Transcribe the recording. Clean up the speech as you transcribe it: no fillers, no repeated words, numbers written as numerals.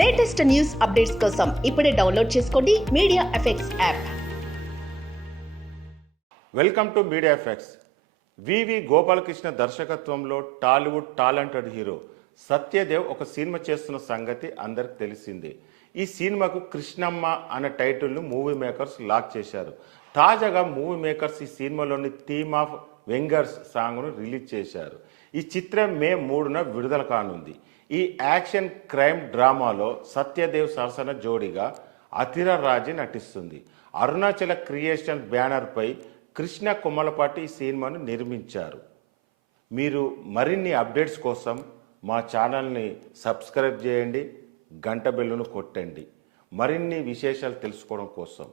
Latest news updates కోసం ఇప్పుడే download చేసుకోండి media effects app. Welcome to media effects. V V Gopalakrishna దర్శకత్వంలో టాలీవుడ్ టాలెంటెడ్ హీరో సత్యదేవ్ ఒక సినిమా చేస్తున్న సంగతి అందరికి తెలిసిందే. ఈ సినిమాకు కృష్ణమ్మ అనే టైటిల్ను మూవీ మేకర్స్ లాక్ చేశారు. తాజాగా మూవీ మేకర్స్ ఈ సినిమాలోని థీమ్ ఆఫ్ వెంగర్స్ సాంగ్ను రిలీజ్ చేశారు. ఈ చిత్రం మే 3న విడుదల కానుంది. ఈ యాక్షన్ క్రైమ్ డ్రామాలో సత్యదేవ్ సరసన జోడిగా అతిరా రాజీ నటిస్తుంది. అరుణాచల క్రియేషన్ బ్యానర్పై కృష్ణ కొమ్మలపాటి ఈ సినిమాను నిర్మించారు. మీరు మరిన్ని అప్డేట్స్ కోసం మా ఛానల్ని సబ్స్క్రైబ్ చేయండి, గంట బెల్లును కొట్టండి మరిన్ని విశేషాలు తెలుసుకోవడం కోసం.